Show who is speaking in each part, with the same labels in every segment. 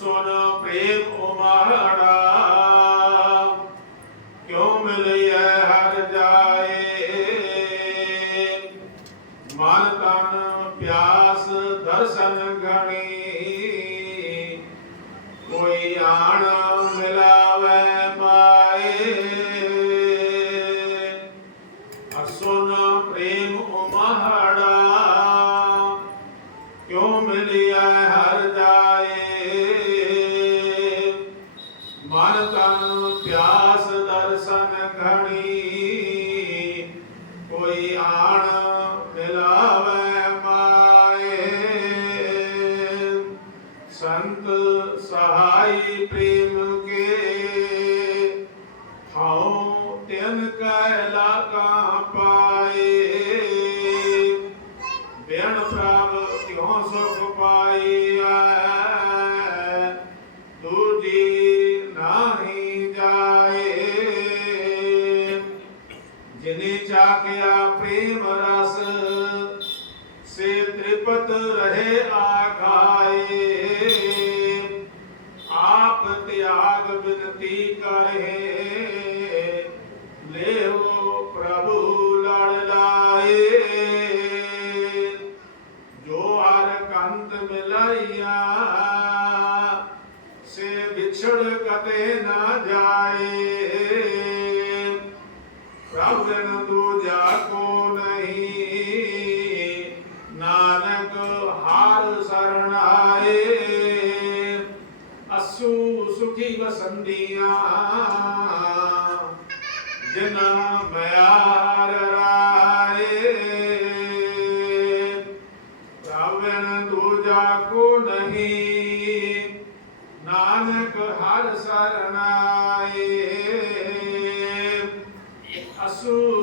Speaker 1: ਅਸੁਨ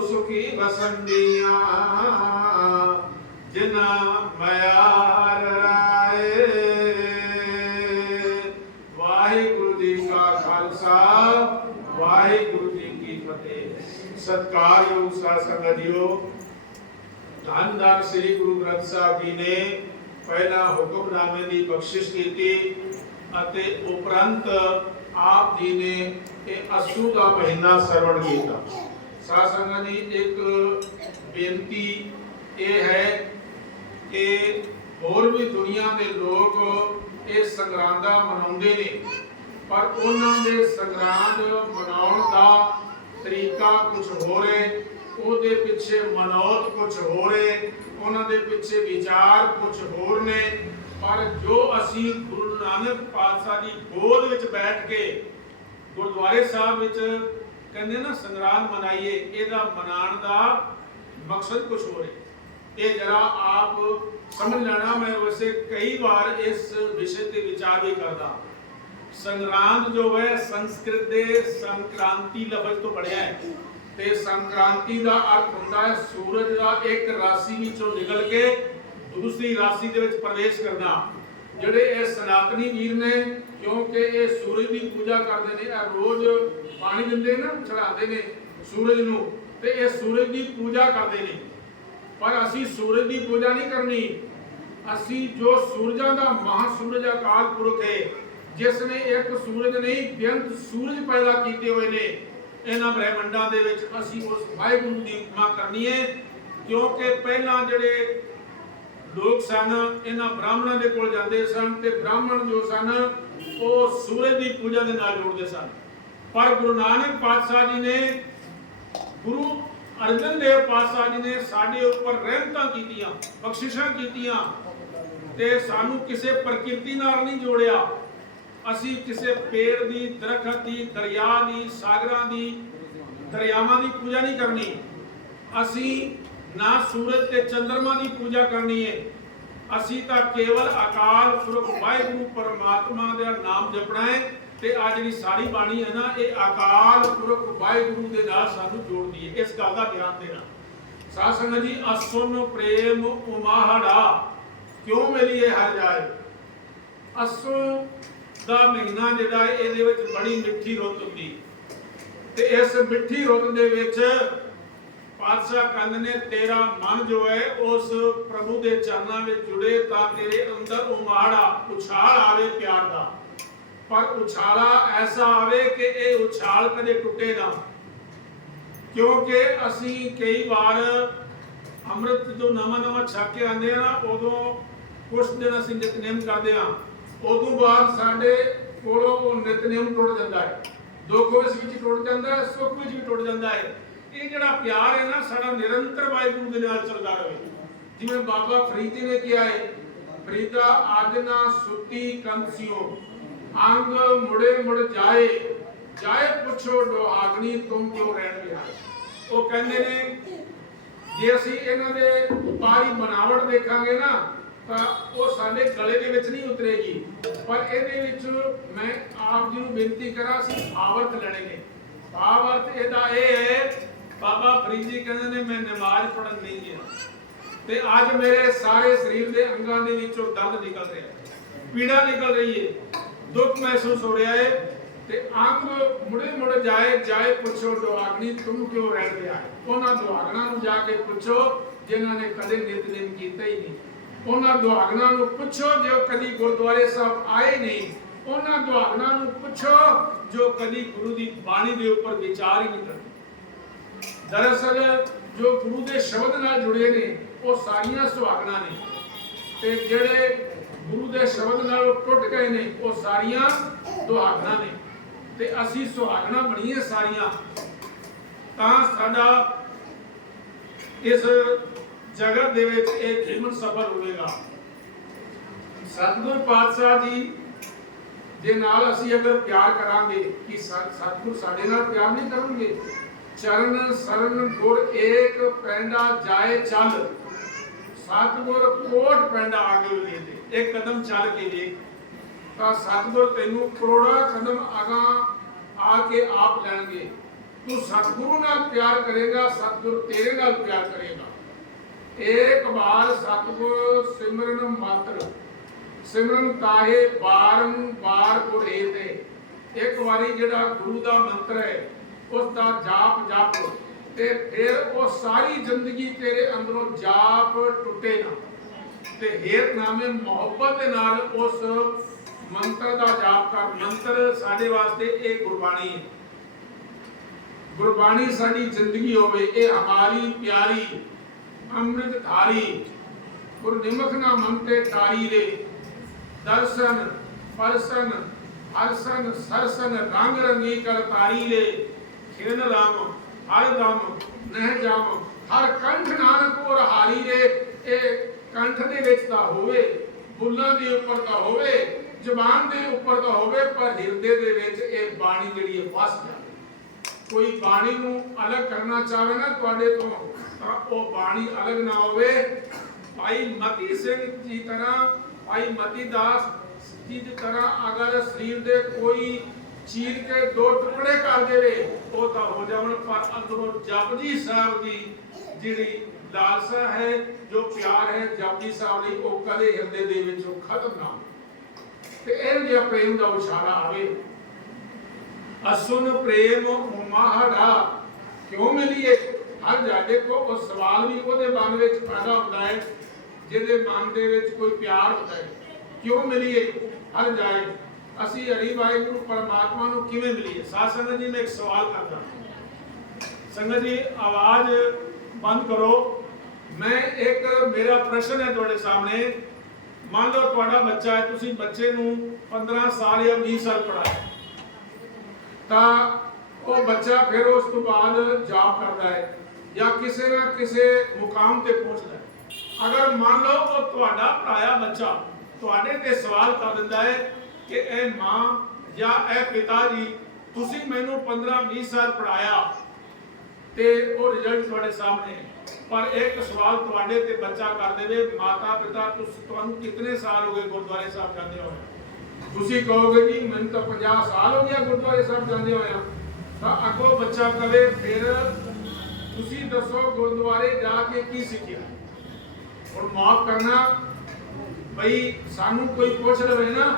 Speaker 1: ਸੁਖੀ ਬਸੰਦੀਆਂ ਜਿਨਾ ਮਿਆਰ ਰਾਏ। ਵਾਹਿਗੁਰੂ ਜੀ ਕਾ ਖਾਲਸਾ, ਵਾਹਿਗੁਰੂ ਜੀ ਕੀ ਫਤਿਹ। ਸਤਿਕਾਰਯੋਗ ਸਾਧ ਸੰਗਤ ਜੀਓ ਧੰਨ ਧੰਨ ਸ੍ਰੀ ਗੁਰੂ ਗ੍ਰੰਥ ਸਾਹਿਬ ਜੀ ਨੇ ਪਹਿਲਾ ਹੁਕਮਨਾਮੇ ਦੀ ਬਖਸ਼ਿਸ਼ ਕੀਤੀ ਅਤੇ ਉਪਰੰਤ ਆਪ ਜੀ ਨੇ ਇਹ ਅਸੂ ਦਾ ਮਹੀਨਾ ਸਰਵਣ ਕੀਤਾ। ਸਾਧ ਸੰਗਤ ਦੀ ਇੱਕ ਬੇਨਤੀ ਇਹ ਹੈ ਕਿ ਹੋਰ ਵੀ ਦੁਨੀਆ ਦੇ ਲੋਕ ਇਹ ਸੰਗਰਾਂਦਾ ਮਨਾਉਂਦੇ ਨੇ, ਪਰ ਉਹਨਾਂ ਦੇ ਸੰਗਰਾਂਦ ਮਨਾਉਣ ਦਾ ਤਰੀਕਾ ਕੁਝ ਹੋਰ ਹੈ। ਉਹਦੇ ਪਿੱਛੇ ਮਨੋਤ ਕੁਝ ਹੋਰ ਹੈ, ਉਹਨਾਂ ਦੇ ਪਿੱਛੇ ਵਿਚਾਰ ਕੁਝ ਹੋਰ ਨੇ। ਪਰ ਜੋ ਅਸੀਂ ਗੁਰੂ ਨਾਨਕ ਪਾਤਸ਼ਾਹ ਦੀ ਗੋਦ ਵਿੱਚ ਬੈਠ ਕੇ ਗੁਰਦੁਆਰੇ ਸਾਹਿਬ ਵਿੱਚ ਕਹਿੰਦੇ ਨਾ, ਸੰਗਰਾਂਦ ਮਨਾਈਏ, ਇਹਦਾ ਮਨਾਉਣ ਦਾ ਮਕਸਦ ਕੁਝ ਹੋਰ ਹੈ। ਇਹ ਜਰਾ ਆਪ ਸਮਝ ਲੈਣਾ, ਮੈਂ ਵੈਸੇ ਕਈ ਵਾਰ ਇਸ ਵਿਸ਼ੇ ਤੇ ਵਿਚਾਰ ਵੀ ਕਰਦਾ। ਸੰਗਰਾਂਦ ਜੋ ਹੈ, ਸੰਸਕ੍ਰਿਤ ਦੇ ਸੰਕ੍ਰਾਂਤੀ ਲਫ਼ਜ਼ ਤੋਂ ਬਣਿਆ ਹੈ। ਤੇ ਸੰਕ੍ਰਾਂਤੀ ਦਾ ਅਰਥ ਹੁੰਦਾ ਹੈ, ਸੂਰਜ ਦਾ ਇੱਕ ਰਾਸ਼ੀ ਵਿੱਚੋਂ ਨਿਕਲ ਕੇ ਦੂਸਰੀ ਰਾਸ਼ੀ ਦੇ ਵਿੱਚ ਪ੍ਰਵੇਸ਼ ਕਰਨਾ। ਜਿਹੜੇ ਇਹ ਸਨਾਤਨੀ ਵੀਰ ਨੇ, ਕਿਉਂਕਿ ਇਹ ਸੂਰਜ ਦੀ ਪੂਜਾ ਕਰਦੇ ਨੇ, ਇਹ ਰੋਜ਼ ਪਾਣੀ ਦਿੰਦੇ ਨਾ ਚੜਾਉਂਦੇ ਨੇ ਸੂਰਜ ਨੂੰ, ਤੇ ਇਹ ਸੂਰਜ ਦੀ ਪੂਜਾ ਕਰਦੇ ਨੇ। ਪਰ ਅਸੀਂ ਸੂਰਜ ਦੀ ਪੂਜਾ ਨਹੀਂ ਕਰਨੀ। ਅਸੀਂ ਜੋ ਸੂਰਜਾਂ ਦਾ ਮਹਾ ਸੂਰਜ ਅਕਾਲ ਪੁਰਖ ਹੈ, ਜਿਸ ਨੇ ਇੱਕ ਸੂਰਜ ਨਹੀਂ, ਬੇਅੰਤ ਸੂਰਜ ਪੈਦਾ ਕੀਤੇ ਹੋਏ ਨੇ, ਇਹਨਾਂ ਬ੍ਰਹਿਮੰਡਾਂ ਦੇ ਵਿੱਚ ਅਸੀਂ ਉਸ ਵਾਹਿਗੁਰੂ ਦੀ ਉਪਮਾ ਕਰਨੀ ਹੈ, ਕਿਉਂਕਿ ਪਹਿਲਾਂ ਜਿਹੜੇ ਲੋਕ ਸਨ, ਇਹਨਾਂ ਬ੍ਰਾਹਮਣਾਂ ਦੇ ਕੋਲ ਜਾਂਦੇ ਸਨ ਤੇ ਬ੍ਰਾਹਮਣ ਜੋ ਸਨ, ਉਹ ਸੂਰਜ ਦੀ ਪੂਜਾ ਦੇ ਨਾਲ ਜੋੜਦੇ ਸਨ। ਪਰ ਗੁਰੂ ਨਾਨਕ ਪਾਤਸ਼ਾਹ ਜੀ ਨੇ, ਗੁਰੂ ਅਰਜਨ ਦੇਵ ਪਾਤਸ਼ਾਹ ਜੀ ਨੇ ਸਾਡੇ ਉੱਪਰ ਰਹਿਮਤਾਂ ਕੀਤੀਆਂ, ਬਖਸ਼ਿਸ਼ਾਂ ਕੀਤੀਆਂ ਤੇ ਸਾਨੂੰ ਕਿਸੇ ਪ੍ਰਕਿਰਤੀ ਨਾਲ ਨਹੀਂ ਜੋੜਿਆ। ਅਸੀਂ ਕਿਸੇ ਪੇੜ ਦੀ, ਦਰਖਤ ਦੀ, ਦਰਿਆ ਦੀ, ਸਾਗਰਾਂ ਦੀ, ਦਰਿਆਵਾਂ ਦੀ ਪੂਜਾ ਨਹੀਂ ਕਰਨੀ। ਅਸੀਂ ਨਾ ਸੂਰਜ ਤੇ ਚੰ드ਰਮਾ ਦੀ ਪੂਜਾ ਕਰਨੀ ਹੈ ਅਸੀਂ ਤਾਂ ਕੇਵਲ ਅਕਾਲ ਪੁਰਖ ਵਾਹਿਗੁਰੂ ਪਰਮਾਤਮਾ ਦਾ ਨਾਮ ਜਪਣਾ ਹੈ ਤੇ ਆ ਜਿਹੜੀ ਸਾਰੀ ਬਾਣੀ ਹੈ ਨਾ, ਇਹ ਅਕਾਲ ਪੁਰਖ ਵਾਹਿਗੁਰੂ ਦੇ ਨਾਲ ਸਾਨੂੰ ਜੋੜਦੀ ਹੈ। ਇਸ ਗੱਲ ਦਾ ਧਿਆਨ ਦੇਣਾ। ਸਾਧ ਸੰਗਤ ਜੀ, ਅਸੁਨ ਪ੍ਰੇਮ ਉਮਾਹੜਾ। ਕਿਉਂ ਮਿਲੀ ਇਹ ਹਰ ਜਾਏ? ਅਸੂ ਦਾ ਮਹੀਨਾ ਜਿਹੜਾ ਇਹਦੇ ਵਿੱਚ ਬੜੀ ਮਿੱਠੀ ਰੁੱਤ ਹੁੰਦੀ। ਤੇ ਇਸ ਮਿੱਠੀ ਰੁੱਤ ਦੇ ਵਿੱਚ ਪਾਤਸ਼ਾਹ ਕੰਨ ਨੇ ਤੇਰਾ ਮਨ ਜੋ ਹੈ ਉਸ ਪ੍ਰਭੂ ਦੇ ਚਰਨਾਂ ਵਿੱਚ ਜੁੜੇ ਤਾਂ ਤੇਰੇ ਅੰਦਰ ਉਮਾੜਾ, ਉਛਾਲ ਆਵੇ ਪਿਆਰ ਦਾ। ਪਰ ਉਛਾਲਾ ਐਸਾ ਆਵੇ ਕਿ ਇਹ ਉਛਾਲ ਕਦੇ ਟੁੱਟੇ ਨਾ। ਕਿਉਂਕਿ ਅਸੀਂ ਕਈ ਵਾਰ ਅੰਮ੍ਰਿਤ ਜਦੋਂ ਨਵਾਂ ਨਵਾਂ ਛੱਕ ਕੇ ਆਉਂਦੇ ਆ ਨਾ, ਉਦੋਂ ਕੁਝ ਦਿਨ ਅਸੀਂ ਨਿਤਨੇਮ ਕਰਦੇ ਆ ਉਦੋਂ ਬਾਅਦ ਸਾਡੇ ਕੋਲੋਂ ਉਹ ਨਿਤਨੇਮ ਟੁੱਟ ਜਾਂਦਾ ਹੈ। ਦੁੱਖ ਵਿੱਚ ਵਿੱਚ ਟੁੱਟ ਜਾਂਦਾ ਹੈ, ਸੁੱਖ ਵਿੱਚ ਵੀ ਟੁੱਟ ਜਾਂਦਾ ਹੈ। ਇਹ ਜਿਹੜਾ ਪਿਆਰ ਹੈ ਨਾ, ਸਾਡਾ ਨਿਰੰਤਰ ਵਾਹਿਗੁਰੂ ਦੇ ਨਾਲ ਚੱਲਦਾ ਰਹੇ। ਜਿਵੇਂ ਬਾਬਾ ਫਰੀਦ ਜੀ ਨੇ ਕਿਹਾ ਹੈ, ਫਰੀਦਾ ਅੱਜ ਨਾ ਕੰਸਿਓ ਅੰਗ ਮੁੜੇ ਮੁੜ ਜਾਏ ਜਾਏ ਪੁੱਛੋ ਦੁਹਾਗਣੀ ਤੁਮ ਕਿਉਂ ਰਹਿਣ ਗਿਆ ਉਹ ਕਹਿੰਦੇ ਨੇ, ਜੇ ਅਸੀਂ ਇਹਨਾਂ ਦੇ ਬਾਰੀ ਬਣਾਵਟ ਦੇਖਾਂਗੇ ਨਾ, ਤਾਂ ਉਹ ਸਾਡੇ ਗਲੇ ਦੇ ਵਿੱਚ ਨਹੀਂ ਉਤਰੇਗੀ। ਪਰ ਇਹਦੇ ਵਿੱਚ ਮੈਂ ਆਪ ਜੀ ਨੂੰ ਬੇਨਤੀ ਕਰਾਂ, ਅਸੀਂ ਆਵਰਤ ਲੈਣੇ ਨੇ। ਆਵਰਤ ਇਹਦਾ ਇਹ ਹੈ ਬਾਬਾ ਫਰੀਦ ਜੀ ਕਹਿੰਦੇ ਨੇ, ਮੈਂ ਨਮਾਜ਼ ਪੜਨ ਨਹੀਂ ਗਿਆ। ਤੇ ਅੱਜ ਮੇਰੇ ਸਾਰੇ ਸਰੀਰ ਦੇ ਅੰਗਾਂ ਦੇ ਵਿੱਚੋਂ ਦਰਦ ਨਿਕਲ ਰਿਹਾ। ਪੀੜਾ ਨਿਕਲ ਰਹੀ ਹੈ ਦੁੱਖ ਮਹਿਸੂਸ ਹੋ ਰਿਹਾ ਹੈ ਤੇ ਅੰਗ ਮੁੜੇ ਮੁੜ ਜਾਏ ਜਾਏ ਪੁੱਛੋ ਦੁਆਗਣੀ ਤੁਮ ਕਿਉਂ ਰਹਿ ਗਿਆ ਉਹਨਾਂ ਦੁਆਗਣਾ ਨੂੰ ਜਾ ਕੇ ਪੁੱਛੋ, ਜਿਨ੍ਹਾਂ ਨੇ ਕਦੇ ਨਿਤਨੇਮ ਕੀਤਾ ਹੀ ਨਹੀਂ। ਉਹਨਾਂ ਦੁਆਗਣਾ ਨੂੰ ਪੁੱਛੋ, ਜੋ ਕਦੀ ਗੁਰਦੁਆਰੇ ਸਾਹਿਬ ਆਏ ਨਹੀਂ। ਉਹਨਾਂ ਦੁਆਗਣਾ ਨੂੰ ਪੁੱਛੋ, ਜੋ ਕਦੀ ਗੁਰੂ ਦੀ ਬਾਣੀ ਦੇ ਉੱਪਰ ਵਿਚਾਰ ਹੀ ਨਹੀਂ ਕਰਦੇ। ਦਰਅਸਲ ਜੋ ਗੁਰੂ ਦੇ ਸ਼ਬਦ ਨਾਲ ਜੁੜੇ ਨੇ, ਉਹ ਸਾਰੀਆਂ ਸੁਹਾਗਣਾ ਨੇ। ਤੇ ਜਿਹੜੇ ਗੁਰੂ ਦੇ ਸ਼ਬਦ ਨਾਲ ਟੁੱਟ ਗਏ ਨੇ, ਉਹ ਸਾਰੀਆਂ ਦੁਹਾਗਣਾ ਨੇ। ਤੇ ਅਸੀਂ ਸੁਹਾਗਣਾ ਬਣੀਏ ਸਾਰੀਆਂ। ਤਾਂ ਸਾਡਾ ਇਸ ਜਗਤ ਦੇ ਵਿੱਚ ਇਹ ਜੀਵਨ ਸਫਲ ਹੋਵੇਗਾ। ਸਤਿਗੁਰ ਪਾਤਸ਼ਾਹ ਜੀ ਦੇ ਨਾਲ ਅਸੀਂ ਅਗਰ ਪਿਆਰ ਕਰਾਂਗੇ ਕਿ ਸਤ- ਸਤਿਗੁਰ ਸਾਡੇ ਨਾਲ ਪਿਆਰ ਨਹੀਂ ਕਰਨਗੇ ਚਰਨ ਸਰਨ ਗੁਰ ਏਕ ਪੈਂਡਾ ਜਾਏ ਚੱਲ ਸਤਿਗੁਰ ਕੋਟ ਪੈਂਡਾ ਆਗੇ ਦੇ ਦੇ ਇੱਕ ਕਦਮ ਚੱਲ ਕੇ ਦੇਖ। ਤਾਂ ਸਤਿਗੁਰ ਤੈਨੂੰ ਕਰੋੜਾ ਕਦਮ ਅਗਾ ਆ ਕੇ ਆਪ ਲੈਣਗੇ। ਤੂੰ ਸਤਿਗੁਰੂ ਨਾਲ ਪਿਆਰ ਕਰੇਗਾ, ਸਤਿਗੁਰ ਤੇਰੇ ਨਾਲ ਪਿਆਰ ਕਰੇਗਾ। ਏਕ ਵਾਰ ਸਤਿਗੁਰ ਸਿਮਰਨ ਮਾਤਰ। ਸਿਮਰਨ ਕਾਹੇ ਬਾਰੰਬਾਰ ਗੁਰੇ ਤੇ ਇੱਕ ਵਾਰੀ ਜਿਹੜਾ ਗੁਰੂ ਦਾ ਮੰਤਰ ਹੈ ਉਸ ਦਾ ਜਾਪ ਜਪ ਤੇ ਫਿਰ ਉਹ ਸਾਰੀ ਜ਼ਿੰਦਗੀ ਤੇਰੇ ਅੰਦਰੋਂ ਜਾਪ ਟੁੱਟੇ ਨਾ। ਤੇ ਹੇਤ ਨਾਮੇ ਮੁਹੱਬਤ ਦੇ ਨਾਲ ਉਸ ਮੰਤਰ ਦਾ ਜਾਪ ਕਰ। ਮੰਤਰ ਸਾਡੇ ਵਾਸਤੇ ਇਹ ਗੁਰਬਾਣੀ ਹੈ। ਗੁਰਬਾਣੀ ਸਾਡੀ ਜ਼ਿੰਦਗੀ ਹੋਵੇ, ਇਹ ਹਮਾਰੀ ਪਿਆਰੀ ਅੰਮ੍ਰਿਤ ਧਾਰੀ ਗੁਰ ਨਿਮਖ ਨਾ ਮੰਤੇ ਤਾਰੀ ਦੇ ਦਰਸ਼ਨ, ਪਰਸਨ, ਹਰਸਨ, ਸਰਸਨ, ਰੰਗ ਰੰਗੀ ਕਰ ਤਾਰੀ ਲੈ ਖਿਰਨ ਰਾਮ, ਹਰ ਦਮ ਨਹਿ ਜਾਮ, ਹਰ ਕੰਠ ਨਾਨਕ ਪੁਰ ਹਾਰੀ ਦੇ ਇਹ ਕੰਠ ਦੇ ਵਿੱਚ ਤਾਂ ਹੋਵੇ ਬੁੱਲਾਂ ਦੇ ਉੱਪਰ ਤਾਂ ਹੋਵੇ, ਜ਼ਬਾਨ ਦੇ ਉੱਪਰ ਤਾਂ ਹੋਵੇ, ਪਰ ਹਿਰਦੇ ਦੇ ਵਿੱਚ ਇਹ ਬਾਣੀ ਜਿਹੜੀ ਹੈ, ਵਸ ਜਾਵੇ ਕੋਈ ਬਾਣੀ ਨੂੰ ਅਲੱਗ ਕਰਨਾ ਚਾਹਵੇ ਨਾ ਤੁਹਾਡੇ ਤੋਂ, ਤਾਂ ਉਹ ਬਾਣੀ ਅਲੱਗ ਨਾ ਹੋਵੇ। ਭਾਈ ਮਤੀ ਸਿੰਘ ਜੀ ਤਰ੍ਹਾਂ, ਭਾਈ ਮਤੀ ਦਾਸ ਜੀ ਦੀ ਤਰ੍ਹਾਂ ਅਗਰ ਸਰੀਰ ਦੇ ਕੋਈ ਚੀਰ ਕੇ ਦੋ ਟੁਕੜੇ ਕਰ ਦੇਵੇ, ਉਹ ਤਾਂ ਹੋ ਜਾਵਣ, ਪਰ ਅੰਦਰੋਂ ਜਪਜੀ ਸਾਹਿਬ ਦੀ ਜਿਹੜੀ ਲਾਲਸਾ ਹੈ, ਜੋ ਪਿਆਰ ਹੈ ਜਪਜੀ ਸਾਹਿਬ ਲਈ, ਉਹ ਕਦੇ ਹਿਰਦੇ ਦੇ ਵਿੱਚੋਂ ਖਤਮ ਨਾ ਹੋਵੇ। ਤੇ ਇਹ ਜਿਹਾ ਪ੍ਰੇਮ ਦਾ ਉਛਾਲਾ ਆਵੇ। ਅਸੁਨ ਪ੍ਰੇਮ ਉਮਾਹੜਾ, ਕਿਉਂ ਮਿਲੀਏ? ਹਰ ਜਾਡੇ ਕੋ ਉਹ ਸਵਾਲ ਵੀ ਉਹਦੇ ਮਨ ਵਿੱਚ ਪੈਦਾ ਹੁੰਦਾ ਹੈ, ਜਿਹਦੇ ਮਨ ਦੇ ਵਿੱਚ ਕੋਈ ਪਿਆਰ ਹੁੰਦਾ ਹੈ। ਕਿਉਂ ਮਿਲੀਏ? ਹਰ ਜਾਏ ਅਸੀਂ ਹਰੀ ਵਾਹਿਗੁਰੂ ਪਰਮਾਤਮਾ ਨੂੰ ਕਿਵੇਂ ਮਿਲੀਏ? ਸਾਧ ਸੰਗਤ ਜੀ, ਮੈਂ ਇੱਕ ਸਵਾਲ ਕਰਦਾ। ਸੰਗਤ ਜੀ, ਆਵਾਜ਼ ਬੰਦ ਕਰੋ। ਮੈਂ ਇੱਕ, ਮੇਰਾ ਪ੍ਰਸ਼ਨ ਹੈ ਤੁਹਾਡੇ ਸਾਹਮਣੇ। ਮੰਨ ਲਓ ਤੁਹਾਡਾ ਬੱਚਾ ਹੈ, ਤੁਸੀਂ ਬੱਚੇ ਨੂੰ 15 ਸਾਲ ਜਾਂ 20 ਸਾਲ ਪੜਾਇਆ ਤਾਂ ਉਹ ਬੱਚਾ ਫਿਰ ਉਸ ਤੋਂ ਬਾਅਦ ਜੌਬ ਕਰਦਾ ਹੈ ਜਾਂ ਕਿਸੇ ਨਾ ਕਿਸੇ ਮੁਕਾਮ ਤੇ ਪਹੁੰਚਦਾ ਹੈ। ਅਗਰ ਮੰਨ ਲਓ ਉਹ ਤੁਹਾਡਾ ਪੜਾਇਆ ਬੱਚਾ, ਤੁਹਾਡੇ ਤੇ ਸਵਾਲ ਕਰ ਦਿੰਦਾ ਹੈ ਕਿ ਇਹ ਮਾਂ ਜਾਂ ਇਹ ਪਿਤਾ ਜੀ, ਤੁਸੀਂ ਮੈਨੂੰ 15 20 ਸਾਲ ਪੜਾਇਆ ਤੇ ਉਹ ਰਿਜ਼ਲਟ ਤੁਹਾਡੇ ਸਾਹਮਣੇ। ਪਰ ਇੱਕ ਸਵਾਲ ਤੁਹਾਡੇ ਤੇ ਬੱਚਾ ਕਰ ਦੇਵੇ ਮਾਤਾ ਪਿਤਾ ਤੁਸੀਂ ਤੁਹਾਨੂੰ ਕਿੰਨੇ ਸਾਲ ਹੋ ਗਏ ਗੁਰਦੁਆਰੇ ਸਾਹਿਬ ਜਾਂਦੇ ਹੋਏ? ਤੁਸੀਂ ਕਹੋਗੇ ਜੀ, ਮੈਨੂੰ ਤਾਂ 50 ਸਾਲ ਹੋ ਗਿਆ ਗੁਰਦੁਆਰੇ ਸਾਹਿਬ ਜਾਂਦੇ ਹੋਇਆ ਤਾਂ ਅੱਗੋਂ ਬੱਚਾ ਕਵੇ ਫਿਰ ਤੁਸੀਂ ਦੱਸੋ ਗੁਰਦੁਆਰੇ ਜਾ ਕੇ ਕੀ ਸਿੱਖਿਆ? ਹੁਣ ਮਾਫ ਕਰਨਾ, ਬਈ ਸਾਨੂੰ ਕੋਈ ਪੁੱਛ ਲਵੇ ਨਾ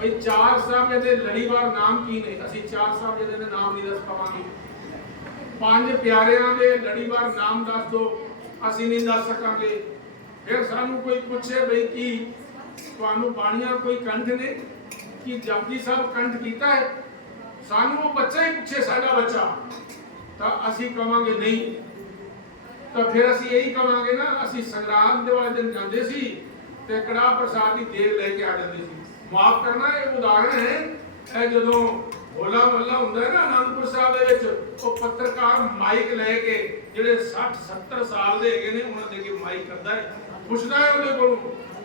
Speaker 1: ਬਈ ਚਾਰ ਸਾਹਿਬ ਦੇ ਲੜੀਵਾਰ ਨਾਮ ਕੀ ਨੇ? ਅਸੀਂ ਚਾਰ ਸਾਹਿਬ ਦੇ ਨਾਮ ਨਹੀਂ ਦੱਸ ਪਾਵਾਂਗੇ। ਪੰਜ ਪਿਆਰਿਆਂ ਦੇ ਲੜੀਵਾਰ ਨਾਮ ਦੱਸ ਦੋ। ਅਸੀਂ ਨਹੀਂ ਦੱਸ ਸਕਾਂਗੇ। ਫਿਰ ਸਾਨੂੰ ਕੋਈ ਪੁੱਛੇ ਬਈ ਕੀ ਤੁਹਾਨੂੰ ਬਾਣੀਆਂ ਕੋਈ ਕੰਠ ਨੇ? ਕਿ ਜਪਜੀ ਸਾਹਿਬ ਕੰਠ ਕੀਤਾ ਹੈ? ਸਾਨੂੰ ਉਹ ਬੱਚਾ ਹੀ ਪੁੱਛੇ, ਸਾਡਾ ਬੱਚਾ। ਤਾਂ ਅਸੀਂ ਕਵਾਂਗੇ ਨਹੀਂ। ਤਾਂ ਫਿਰ ਅਸੀਂ ਇਹੀ ਕਵਾਂਗੇ ਨਾ, ਅਸੀਂ ਸੰਗਰਾਮ ਦੇ ਵਾਲੇ ਦਿਨ ਜਾਂਦੇ ਸੀ ਤੇ ਕੜਾਹ ਪ੍ਰਸਾਦ ਦੀ ਦੇਰ ਲੈ ਕੇ ਆ ਜਾਂਦੇ ਸੀ। ਮਾਫ ਕਰਨਾ, ਇਹ ਉਦਾਹਰਣ ਹੈ। ਇਹ ਜਦੋਂ ਹੋਲਾ ਮਹੱਲਾ ਹੁੰਦਾ ਹੈ ਨਾ, ਅਨੰਦਪੁਰ ਸਾਹਿਬ ਦੇ ਵਿੱਚ, ਉਹ ਪੱਤਰਕਾਰ ਮਾਈਕ ਲੈ ਕੇ, ਜਿਹੜੇ 60 70 ਸਾਲ ਦੇ ਹੈਗੇ ਨੇ, ਉਹਨਾਂ ਦੇ ਅੱਗੇ ਮਾਈਕ ਕਰਦਾ ਹੈ। ਪੁੱਛਦਾ ਹੈ ਉਹਦੇ ਕੋਲੋਂ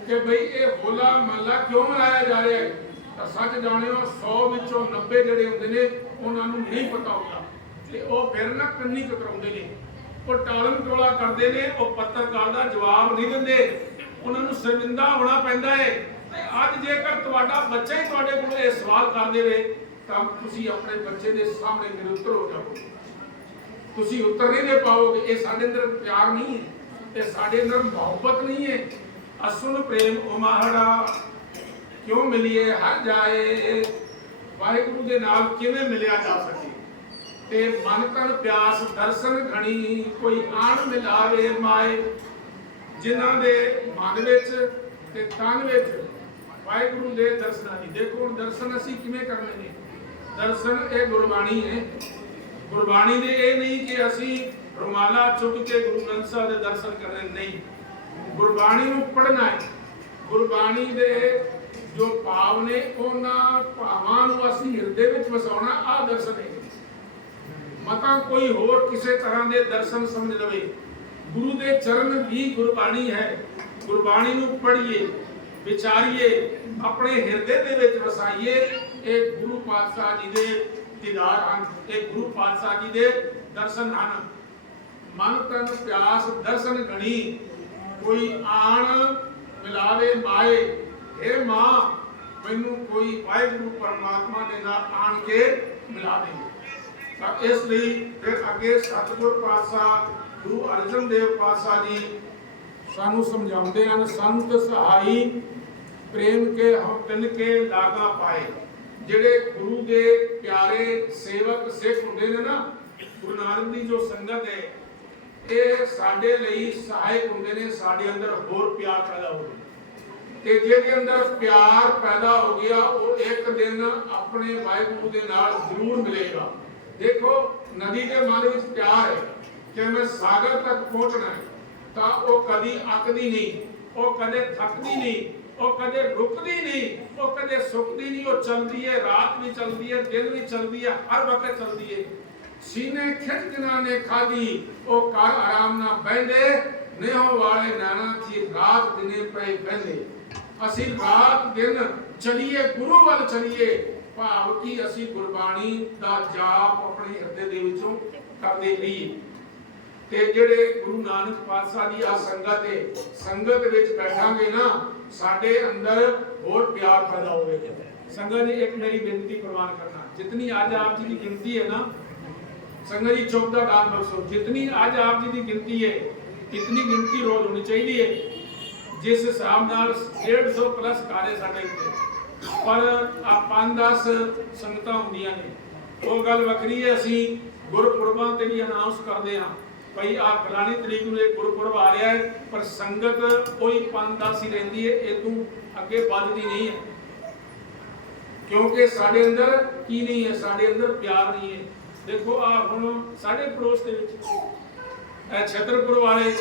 Speaker 1: ਕਿ ਭਈ ਇਹ ਹੋਲਾ ਮਹੱਲਾ ਕਿਉਂ ਮਨਾਇਆ ਜਾ ਰਿਹਾ ਹੈ? ਤਾਂ ਸੱਚ ਜਾਣਿਓ 100 ਵਿੱਚੋਂ 90 ਜਿਹੜੇ ਹੁੰਦੇ ਨੇ, ਉਹਨਾਂ ਨੂੰ ਨਹੀਂ ਪਤਾ ਹੁੰਦਾ। ਤੇ ਉਹ ਫਿਰ ਨਾ ਕੰਨੀ ਕਤਰਾਉਂਦੇ ਨੇ। ਉਹ ਟਾਲਮ ਟੋਲਾ ਕਰਦੇ ਨੇ, ਉਹ ਪੱਤਰਕਾਰ ਦਾ ਜਵਾਬ ਨਹੀਂ ਦਿੰਦੇ। ਉਹਨਾਂ ਨੂੰ ਸ਼ਰਮਿੰਦਾ ਹੋਣਾ ਪੈਂਦਾ ਹੈ। ਅੱਜ ਜੇਕਰ ਤੁਹਾਡਾ ਬੱਚਾ ਹੀ ਤੁਹਾਡੇ ਕੋਲ ਇਹ ਸਵਾਲ ਕਰ ਦੇਵੇ, ਤਾਂ ਤੁਸੀਂ ਆਪਣੇ ਬੱਚੇ ਦੇ ਸਾਹਮਣੇ ਨਿਰੁੱਤਰ ਹੋ ਜਾਓਗੇ ਤੁਸੀਂ ਉੱਤਰ ਨਹੀਂ ਦੇ ਪਾਓਗੇ, ਇਹ ਸਾਡੇ ਅੰਦਰ ਪਿਆਰ ਨਹੀਂ ਹੈ, ਇਹ ਸਾਡੇ ਅੰਦਰ ਮੁਹੱਬਤ ਨਹੀਂ ਹੈ। ਅਸੁਨ ਪ੍ਰੇਮ ਉਮਾਹੜਾ ਕਿਉਂ ਮਿਲੀਏ, ਹਰ ਜਾਏ, ਵਾਹਿਗੁਰੂ ਦੇ ਨਾਲ ਕਿਵੇਂ ਮਿਲਿਆ ਜਾ ਸਕੇ? ਤੇ ਮਨ ਤਨ ਪਿਆਸ ਦਰਸ਼ਨ ਘਣੀ, ਕੋਈ ਆਣ ਮਿਲਾਵੇ ਮਾਏ, ਜਿਨ੍ਹਾਂ ਦੇ ਮਨ ਵਿੱਚ ਤੇ ਤਨ ਵਿੱਚ ਵਾਹਿਗੁਰੂ ਦੇ ਦਰਸ਼ਨਾਂ ਦੀ ਦੇਖੋ ਹੁਣ ਦਰਸ਼ਨ ਅਸੀਂ ਕਿਵੇਂ ਕਰਨੇ ਨੇ? ਦਰਸ਼ਨ ਇਹ ਗੁਰਬਾਣੀ ਹੈ ਗੁਰਬਾਣੀ ਦੇ ਇਹ ਨਹੀਂ ਕਿ ਅਸੀਂ ਰੁਮਾਲਾ ਚੁੱਕ ਕੇ ਗੁਰੂ ਗ੍ਰੰਥ ਸਾਹਿਬ ਦੇ ਦਰਸ਼ਨ ਕਰਨੇ, ਨਹੀਂ। ਗੁਰਬਾਣੀ ਨੂੰ ਪੜ੍ਹਨਾ ਹੈ। ਗੁਰਬਾਣੀ ਦੇ ਜੋ ਭਾਵ ਨੇ, ਉਹਨਾਂ ਭਾਵਾਂ ਨੂੰ ਅਸੀਂ ਹਿਰਦੇ ਵਿੱਚ ਵਸਾਉਣਾ, ਆਹ ਦਰਸ਼ਨ ਹੈ ਮਤਾ ਕੋਈ ਹੋਰ ਕਿਸੇ ਤਰ੍ਹਾਂ ਦੇ ਦਰਸ਼ਨ ਸਮਝ ਲਵੇ। ਗੁਰੂ ਦੇ ਚਰਨ ਵੀ ਗੁਰਬਾਣੀ ਹੈ। ਗੁਰਬਾਣੀ ਨੂੰ ਪੜ੍ਹੀਏ। ਵਿਚਾਰੀਏ, ਆਪਣੇ ਹਿਰਦੇ ਦੇ ਵਿੱਚ ਵਸਾਈਏ, ਇਹ ਗੁਰੂ ਪਾਤਸ਼ਾਹ ਜੀ ਦੇ ਦੀਦਾਰ ਹਨ, ਇਹ ਗੁਰੂ ਪਾਤਸ਼ਾਹ ਜੀ ਦੇ ਦਰਸ਼ਨ ਹਨ। ਮਨ ਤਨ ਪਿਆਸ ਦਰਸ਼ਨ ਗਣੀ, ਕੋਈ ਆਣ ਮਿਲਾਵੇ ਮਾਏ ਇਹ ਮਾਂ, ਮੈਨੂੰ ਕੋਈ ਵਾਹਿਗੁਰੂ ਪਰਮਾਤਮਾ ਦੇ ਨਾਲ ਆਣ ਕੇ ਮਿਲਾ ਦੇ ਤਾਂ ਇਸ ਲਈ ਫਿਰ ਅੱਗੇ ਸਤਿਗੁਰ ਪਾਤਸ਼ਾਹ, ਗੁਰੂ ਅਰਜਨ ਦੇਵ ਪਾਤਸ਼ਾਹ ਜੀ ਸਾਨੂੰ ਸਮਝਾਉਂਦੇ ਹਨ, ਸੰਤ ਸਹਾਈ ਪ੍ਰੇਮ ਕੇ ਹਮ ਤਿਲ ਕੇ ਲਾਗਾ ਪਾਏ। ਜਿਹੜੇ ਗੁਰੂ ਦੇ ਪਿਆਰੇ ਸੇਵਕ ਸਿੱਖ ਹੁੰਦੇ ਨੇ ਨਾ, ਗੁਰੂ ਨਾਨਕ ਦੀ ਜੋ ਸੰਗਤ ਹੈ, ਇਹ ਸਾਡੇ ਲਈ ਸਹਾਇਕ ਹੁੰਦੇ ਨੇ, ਸਾਡੇ ਅੰਦਰ ਹੋਰ ਪਿਆਰ ਪੈਦਾ ਹੋਵੇ ਤੇ ਜਿਹਦੇ ਅੰਦਰ ਪਿਆਰ ਪੈਦਾ ਹੋ ਗਿਆ, ਉਹ ਇੱਕ ਦਿਨ ਆਪਣੇ ਵਾਹਿਗੁਰੂ ਦੇ ਨਾਲ ਜ਼ਰੂਰ ਮਿਲੇਗਾ। ਦੇਖੋ, ਨਦੀ ਦੇ ਮਨ ਵਿੱਚ ਪਿਆਰ ਹੈ ਕਿ ਮੈਂ ਸਾਗਰ ਤੱਕ ਪਹੁੰਚਣਾ ਹੈ। ਤਾਂ ਉਹ ਕਦੀ ਅੱਕਦੀ ਨਹੀਂ, ਉਹ ਕਦੇ ਥੱਕਦੀ ਨਹੀਂ, ਉਹ ਕਦੇ ਰੁਕਦੀ ਨਹੀਂ, ਉਹ ਕਦੇ ਸੁੱਕਦੀ ਨਹੀਂ, ਉਹ ਚੱਲਦੀ ਹੈ, ਰਾਤ ਵੀ ਚੱਲਦੀ ਹੈ, ਦਿਨ ਵੀ ਚੱਲਦੀ ਹੈ, ਹਰ ਵਕਤ ਚੱਲਦੀ ਹੈ। ਸੀਨੇ ਖਿੱਚ ਜਿਨ੍ਹਾਂ ਨੇ ਖਾਦੀ ਉਹ ਘਰ ਆਰਾਮ ਨਾਲ ਬਹਿੰਦੇ, ਨਿਹੋ ਵਾਲੇ ਨਾਨਾ ਦੀ ਰਾਤ ਦਿਨੇ ਪਏ ਬਹਿੰਦੇ। ਅਸੀਂ ਰਾਤ ਦਿਨ ਚਲੀਏ ਗੁਰੂ ਵੱਲ ਚਲੀਏ ਭਾਵ ਕਿ ਅਸੀਂ ਗੁਰਬਾਣੀ ਦਾ ਜਾਪ ਆਪਣੇ ਹਿਰਦੇ ਦੇ ਵਿੱਚੋਂ ਕਰਦੇ ਰਹੀਏ। ਤੇ ਜਿਹੜੇ ਗੁਰੂ ਨਾਨਕ ਪਾਤਸ਼ਾਹ ਦੀ ਆ ਸੰਗਤ ਹੈ ਸੰਗਤ ਵਿੱਚ ਬੈਠਾਂਗੇ ਨਾ, ਸਾਡੇ ਅੰਦਰ ਹੋਰ ਪਿਆਰ ਪੈਦਾ ਹੋਵੇਗਾ ਸੰਗਤ ਜੀ, ਇੱਕ ਮੇਰੀ ਬੇਨਤੀ ਪ੍ਰਵਾਨ ਕਰਨਾ ਜਿਤਨੀ ਅੱਜ ਆਪ ਜੀ ਦੀ ਗਿਣਤੀ ਹੈ ਨਾ, ਸੰਗਤ ਜੀ, ਚੁੱਪ ਦਾ ਦਾਨ ਬਖਸ਼ੋ ਜਿਤਨੀ ਅੱਜ ਆਪ ਜੀ ਦੀ ਗਿਣਤੀ ਹੈ ਇਤਨੀ ਗਿਣਤੀ ਰੋਜ਼ ਹੋਣੀ ਚਾਹੀਦੀ ਹੈ ਜਿਸ ਹਿਸਾਬ ਨਾਲ 150 ਪਲੱਸ ਕਾਰੇ ਸਾਡੇ ਉੱਤੇ। ਪਰ ਆ 5-10 ਸੰਗਤਾਂ ਹੁੰਦੀਆਂ ਨੇ। ਉਹ ਗੱਲ ਵੱਖਰੀ ਹੈ ਅਸੀਂ ਗੁਰਪੁਰਬਾਂ ਤੇ ਵੀ ਅਨਾਉਂਸ ਕਰਦੇ ਹਾਂ। ਭਈ ਆ ਫਲਾਣੀ ਤਰੀਕ ਨੂੰ ਇਹ ਗੁਰਪੁਰਬ ਆ ਰਿਹਾ ਹੈ, ਪਰ ਸੰਗਤ ਕੋਈ 5-10 ਹੀ ਰਹਿੰਦੀ ਹੈ, ਇਹ ਤੋਂ ਅੱਗੇ ਵੱਧਦੀ ਨਹੀਂ ਹੈ। ਕਿਉਂਕਿ ਸਾਡੇ ਅੰਦਰ ਕੀ ਨਹੀਂ ਹੈ, ਸਾਡੇ ਅੰਦਰ ਪਿਆਰ ਨਹੀਂ ਹੈ। ਦੇਖੋ ਆ ਹੁਣ ਸਾਡੇ ਪੜੋਸ ਦੇ ਵਿੱਚ, ਇਹ ਛਤਰਪੁਰ ਵਾਲੇ,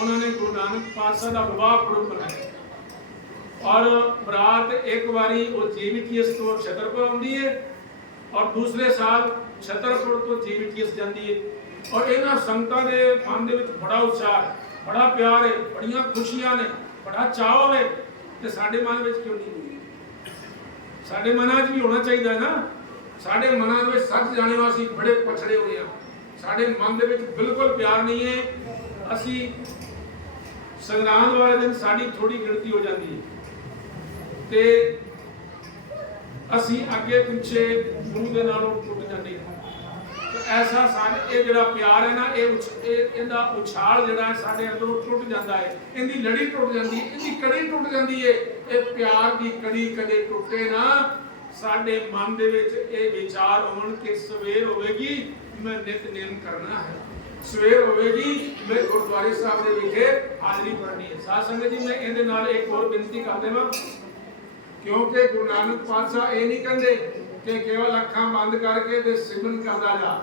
Speaker 1: ਉਹਨਾਂ ਨੇ ਗੁਰੂ ਨਾਨਕ ਪਾਤਸ਼ਾਹ ਦਾ ਵਿਵਾਹ ਪੁਰਬ ਮਨਾਇਆ। ਔਰ ਬਰਾਤ ਇੱਕ ਵਾਰੀ ਉਹ ਜੀਵੀਟੀਐਸ ਤੋਂ ਛਤਰਪੁਰ ਆਉਂਦੀ ਹੈ, ਔਰ ਦੂਸਰੇ ਸਾਲ ਛਤਰਪੁਰ ਤੋਂ ਜੀਵੀਟੀਐਸ ਜਾਂਦੀ ਹੈ। ਔਰ ਇਹਨਾਂ ਸੰਗਤਾਂ ਦੇ ਮਨ ਦੇ ਵਿੱਚ ਬੜਾ ਉਤਸ਼ਾਹ ਹੈ, ਬੜਾ ਪਿਆਰ ਹੈ, ਬੜੀਆਂ ਖੁਸ਼ੀਆਂ ਨੇ, ਬੜਾ ਚਾਅ ਹੈ ਤੇ ਸਾਡੇ ਮਨ ਵਿੱਚ ਕਿਉਂ ਨਹੀਂ ਸਾਡੇ ਮਨਾਂ 'ਚ ਵੀ ਹੋਣਾ ਚਾਹੀਦਾ ਹੈ ਨਾ। ਸਾਡੇ ਮਨਾਂ ਦੇ ਵਿੱਚ ਸੱਚ ਜਾਣੇ ਵਾਸੀ ਬੜੇ ਪਛੜੇ ਹੋਏ ਆ। ਸਾਡੇ ਮਨ ਦੇ ਵਿੱਚ ਬਿਲਕੁਲ ਪਿਆਰ ਨਹੀਂ ਹੈ। ਅਸੀਂ ਸੰਗਰਾਂਦ ਵਾਲੇ ਦਿਨ ਸਾਡੀ ਥੋੜੀ ਗਿਣਤੀ ਹੋ ਜਾਂਦੀ ਹੈ। ਤੇ ਅਸੀਂ ਅੱਗੇ ਪਿੱਛੇ ਗੁਰੂ ਦੇ ਨਾਲੋਂ ਟੁੱਟ ਜਾਂਦੇ ਹਾਂ। ਐਸਾ ਸਾਡੇ ਇਹ ਜਿਹੜਾ ਪਿਆਰ ਹੈ ਨਾ, ਇਹ ਇਹਦਾ ਉਛਾਲ ਜਿਹੜਾ ਸਾਡੇ ਅੰਦਰੋਂ ਟੁੱਟ ਜਾਂਦਾ ਹੈ। ਇਹਦੀ ਲੜੀ ਟੁੱਟ ਜਾਂਦੀ ਹੈ, ਇਹਦੀ ਕੜੀ ਟੁੱਟ ਜਾਂਦੀ ਹੈ। ਇਹ ਪਿਆਰ ਦੀ ਕੜੀ ਕਦੇ ਟੁੱਟੇ ਨਾ। ਸਾਡੇ ਮਨ ਦੇ ਵਿੱਚ ਇਹ ਵਿਚਾਰ ਹੋਣ ਕਿ ਸਵੇਰ ਹੋਵੇਗੀ, ਮੈਂ ਨਿਤਨੇਮ ਕਰਨਾ ਹੈ। ਸਵੇਰ ਹੋਵੇਗੀ, ਮੈਂ ਗੁਰਦੁਆਰੇ ਸਾਹਿਬ ਦੇ ਵਿਖੇ ਹਾਜ਼ਰੀ ਭਰਨੀ ਹੈ। ਸਾਧ ਸੰਗਤ ਜੀ, ਮੈਂ ਇਹਦੇ ਨਾਲ ਇੱਕ ਹੋਰ ਬੇਨਤੀ ਕਰ ਦੇਵਾਂ। ਕਿਉਂਕਿ ਗੁਰੂ ਨਾਨਕ ਪਾਤਸ਼ਾਹ ਇਹ ਨਹੀਂ ਕਹਿੰਦੇ ਕਿ ਕੇਵਲ ਅੱਖਾਂ ਬੰਦ ਕਰਕੇ ਤੇ ਸਿਮਰਨ ਕਰਦਾ ਜਾ।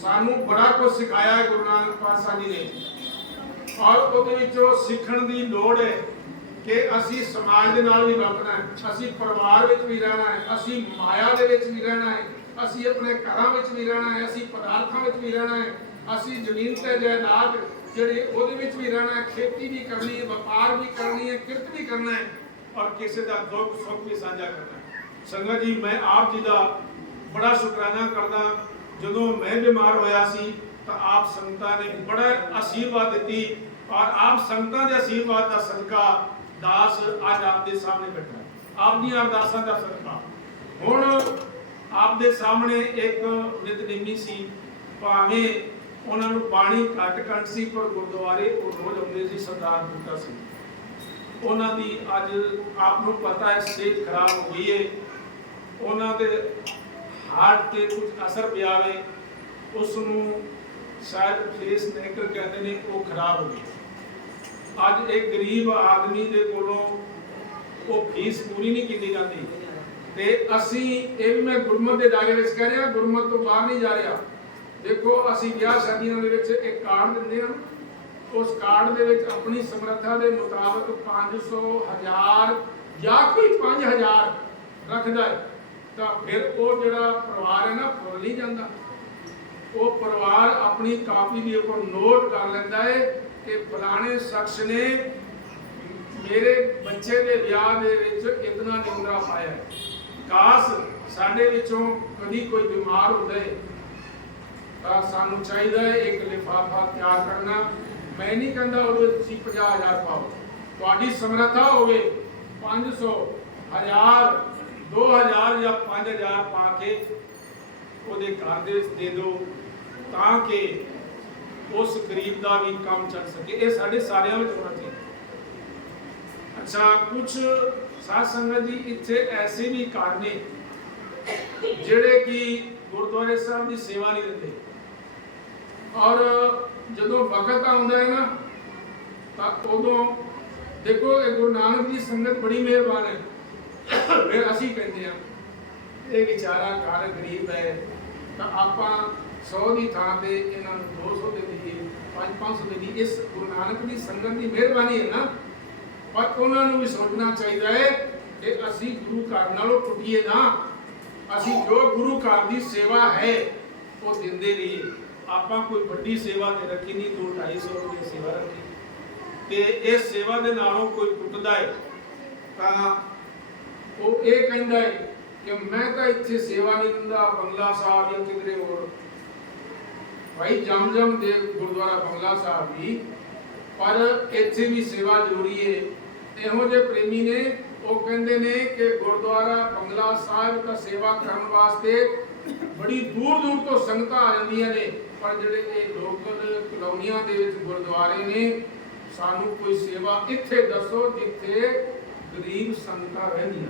Speaker 1: ਸਾਨੂੰ ਬੜਾ ਕੁਝ ਸਿਖਾਇਆ ਹੈ ਗੁਰੂ ਨਾਨਕ ਪਾਤਸ਼ਾਹ ਜੀ ਨੇ। ਔਰ ਉਹਦੇ ਵਿੱਚੋਂ ਸਿੱਖਣ ਦੀ ਲੋੜ ਹੈ ਕਿ ਅਸੀਂ ਸਮਾਜ ਦੇ ਨਾਲ ਵੀ ਵਰਤਣਾ ਹੈ, ਅਸੀਂ ਪਰਿਵਾਰ ਵਿੱਚ ਵੀ ਰਹਿਣਾ ਹੈ, ਅਸੀਂ ਮਾਇਆ ਦੇ ਵਿੱਚ ਵੀ ਰਹਿਣਾ ਹੈ, ਅਸੀਂ ਆਪਣੇ ਘਰਾਂ ਵਿੱਚ ਵੀ ਰਹਿਣਾ ਹੈ, ਅਸੀਂ ਪਦਾਰਥਾਂ ਵਿੱਚ ਵੀ ਰਹਿਣਾ ਹੈ, ਅਸੀਂ ਜ਼ਮੀਨ ਤੇ ਜਾਇਦਾਦ ਜਿਹੜੇ ਉਹਦੇ ਵਿੱਚ ਵੀ ਰਹਿਣਾ ਹੈ, ਖੇਤੀ ਵੀ ਕਰਨੀ ਹੈ, ਵਪਾਰ ਵੀ ਕਰਨੀ ਹੈ, ਕਿਰਤ ਵੀ ਕਰਨਾ ਹੈ ਔਰ ਕਿਸੇ ਦਾ ਦੁੱਖ ਸੁੱਖ ਵੀ ਸਾਂਝਾ ਕਰਨਾ ਹੈ। ਸੰਗਤ ਜੀ, ਮੈਂ ਆਪ ਜੀ ਦਾ ਬੜਾ ਸ਼ੁਕਰਾਨਾ ਕਰਦਾ ਜਦੋਂ ਮੈਂ ਬਿਮਾਰ ਹੋਇਆ ਸੀ, ਤਾਂ ਆਪ ਸੰਗਤਾਂ ਨੇ ਬੜਾ ਆਸ਼ੀਰਵਾਦ ਦਿੱਤੀ। ਔਰ ਆਪ ਸੰਗਤਾਂ ਦੇ ਆਸ਼ੀਰਵਾਦ ਦਾ ਸਦਕਾ ਦਾਸ ਅੱਜ ਆਪ ਦੇ ਸਾਹਮਣੇ ਬੈਠਾ ਆਪ ਦੀਆਂ ਅਰਦਾਸਾਂ ਦਾ ਸਦਕਾ। ਹੁਣ ਆਪ ਦੇ ਸਾਹਮਣੇ ਇੱਕ ਨਿਤਨੇਮੀ ਸੀ। ਭਾਵੇਂ ਉਹਨਾਂ ਨੂੰ ਪਾਣੀ ਘੱਟ ਘੱਟ ਸੀ, ਪਰ ਗੁਰਦੁਆਰੇ ਉਹ ਰੋਜ਼ ਆਉਂਦੇ ਸੀ, ਸਰਦਾਰ ਬੂਟਾ ਸਿੰਘ। ਉਹਨਾਂ ਦੀ ਅੱਜ ਆਪ ਨੂੰ ਪਤਾ ਹੈ, ਸਿਹਤ ਖਰਾਬ ਹੋਈ ਹੈ। ਉਹਨਾਂ ਦੇ ਹਾਰਟ ਤੇ ਕੁਝ ਅਸਰ ਪਿਆ ਵੇ ਉਸ ਨੂੰ ਸ਼ਾਇਦ ਫੇਸ ਨੈਕਰ ਕਹਿੰਦੇ ਨੇ, ਉਹ ਖਰਾਬ ਹੋ ਗਈ। ਅੱਜ ਇੱਕ ਗਰੀਬ ਆਦਮੀ ਦੇ ਕੋਲੋਂ ਉਹ ਫੀਸ ਪੂਰੀ ਨਹੀਂ ਕੀਤੀ ਜਾਂਦੀ। ਤੇ ਅਸੀਂ, ਇਹ ਵੀ ਮੈਂ ਗੁਰਮਤ ਦੇ ਦਾਇਰੇ ਵਿੱਚ ਕਹਿ ਰਿਹਾ, ਗੁਰਮਤ ਤੋਂ ਬਾਹਰ ਨਹੀਂ ਜਾ ਰਿਹਾ। ਦੇਖੋ, ਅਸੀਂ ਵਿਆਹ ਸ਼ਾਦੀਆਂ ਦੇ ਵਿੱਚ ਇੱਕ ਕਾਰਡ ਦਿੰਦੇ ਹਾਂ। ਉਸ ਕਾਰਡ ਦੇ ਵਿੱਚ ਆਪਣੀ ਸਮਰੱਥਾ ਦੇ ਮੁਤਾਬਕ 500 1000 ਜਾਂ ਕੋਈ 5000 ਰੱਖਦਾ ਹੈ। ਤਾਂ ਫਿਰ ਉਹ ਜਿਹੜਾ ਪਰਿਵਾਰ ਹੈ ਨਾ ਫੁੱਲ ਨਹੀਂ ਜਾਂਦਾ। ਉਹ ਪਰਿਵਾਰ ਆਪਣੀ ਕਾਪੀ ਦੇ ਉੱਪਰ ਨੋਟ ਕਰ ਲੈਂਦਾ ਹੈ ਕਿ ਫਲਾਣੇ ਸ਼ਖਸ ਨੇ ਮੇਰੇ ਬੱਚੇ ਦੇ ਵਿਆਹ ਦੇ ਵਿੱਚ ਇਤਨਾ ਨਿੰਦਰਾ ਪਾਇਆ ਹੈ ਕਾਸ਼ ਸਾਡੇ ਵਿੱਚੋਂ ਕਦੀ ਕੋਈ ਬਿਮਾਰ ਹੁੰਦਾ ਹੈ ਤਾਂ ਸਾਨੂੰ ਚਾਹੀਦਾ ਹੈ ਇੱਕ ਲਿਫਾਫਾ ਤਿਆਰ ਕਰਨਾ। ਮੈਂ ਨਹੀਂ ਕਹਿੰਦਾ ਉਹਦੇ ਵਿੱਚ ਤੁਸੀਂ 50000 ਪਾਓ। ਤੁਹਾਡੀ ਸਮਰੱਥਾ ਹੋਵੇ 500 1000 2000 ਜਾਂ 5000 ਪਾ ਕੇ ਉਹਦੇ ਘਰ ਦੇ ਵਿੱਚ ਦੇ ਦਿਓ ਤਾਂ ਕਿ ਉਸ ਗਰੀਬ ਦਾ ਵੀ ਕੰਮ ਚੱਲ ਸਕੇ। ਇਹ ਸਾਡੇ ਸਾਰਿਆਂ ਵਿੱਚ ਹੋਣਾ ਚਾਹੀਦਾ। ਅੱਛਾ ਕੁਝ ਸਾਧ ਸੰਗਤ ਜੀ ਇੱਥੇ ਐਸੇ ਵੀ ਘਰ ਨੇ ਜਿਹੜੇ ਕਿ ਗੁਰਦੁਆਰੇ ਸਾਹਿਬ ਦੀ ਸੇਵਾ ਨਹੀਂ ਦਿੰਦੇ। ਔਰ ਜਦੋਂ ਵਕਤ ਆਉਂਦਾ ਹੈ ਨਾ, ਤਾਂ ਉਦੋਂ ਦੇਖੋ ਇਹ ਗੁਰੂ ਨਾਨਕ ਦੀ ਸੰਗਤ ਬੜੀ ਮਿਹਰਬਾਨ ਹੈ। ਫਿਰ ਅਸੀਂ ਕਹਿੰਦੇ ਆ ਇਹ ਵਿਚਾਰਾ ਘਰ ਗਰੀਬ ਹੈ, ਤਾਂ ਆਪਾਂ 100 ਦੀ ਥਾਂ ਤੇ ਇਹਨਾਂ ਨੂੰ 200 ਦੇ ਦਈਏ 5-500 ਦੇ ਦਈਏ, ਇਸ ਗੁਰੂ ਨਾਨਕ ਦੀ ਸੰਗਤ ਦੀ ਮਿਹਰਬਾਨੀ ਹੈ ਨਾ। ਪਰ ਉਹਨਾਂ ਨੂੰ ਵੀ ਸੋਚਣਾ ਚਾਹੀਦਾ ਹੈ ਕਿ ਅਸੀਂ ਗੁਰੂ ਘਰ ਨਾਲੋਂ ਟੁੱਟੀਏ ਨਾ। ਅਸੀਂ ਜੋ ਗੁਰੂ ਘਰ ਦੀ ਸੇਵਾ ਹੈ, ਉਹ ਦਿੰਦੇ ਰਹੀਏ। ਆਪਾਂ ਕੋਈ ਵੱਡੀ ਸੇਵਾ ਤੇ ਰੱਖੀ ਨਹੀਂ 2 250 ਰੁਪਏ ਸੇਵਾ ਰੱਖੀ। ਤੇ ਇਸ ਸੇਵਾ ਦੇ ਨਾਲੋਂ ਕੋਈ ਟੁੱਟਦਾ ਹੈ, ਤਾਂ ਉਹ ਇਹ ਕਹਿੰਦਾ ਹੈ ਕਿ ਮੈਂ ਤਾਂ ਇੱਥੇ ਸੇਵਾ ਨਹੀਂ ਦਿੰਦਾ, ਬੰਗਲਾ ਸਾਹਿਬ ਜਾਂ ਕਿਧਰੇ ਹੋਰ। ਭਾਈ, ਜਮ ਜਮ ਦੇ ਗੁਰਦੁਆਰਾ ਬੰਗਲਾ ਸਾਹਿਬ ਵੀ, ਪਰ ਇੱਥੇ ਵੀ ਸੇਵਾ ਜ਼ਰੂਰੀ ਹੈ। ਇਹੋ ਜਿਹੇ ਪ੍ਰੇਮੀ ਨੇ, ਉਹ ਕਹਿੰਦੇ ਨੇ ਕਿ ਗੁਰਦੁਆਰਾ ਬੰਗਲਾ ਸਾਹਿਬ ਦਾ ਸੇਵਾ ਕਰਨ ਵਾਸਤੇ ਬੜੀ ਦੂਰ ਦੂਰ ਤੋਂ ਸੰਗਤਾਂ ਆ ਜਾਂਦੀਆਂ ਨੇ। ਪਰ ਜਿਹੜੇ ਇਹ ਲੋਕਲ ਕਲੋਨੀਆਂ ਦੇ ਵਿੱਚ ਗੁਰਦੁਆਰੇ ਨੇ, ਸਾਨੂੰ ਕੋਈ ਸੇਵਾ ਇੱਥੇ ਦੱਸੋ ਜਿੱਥੇ ਗਰੀਬ ਸੰਗਤਾਂ ਰਹਿੰਦੀਆਂ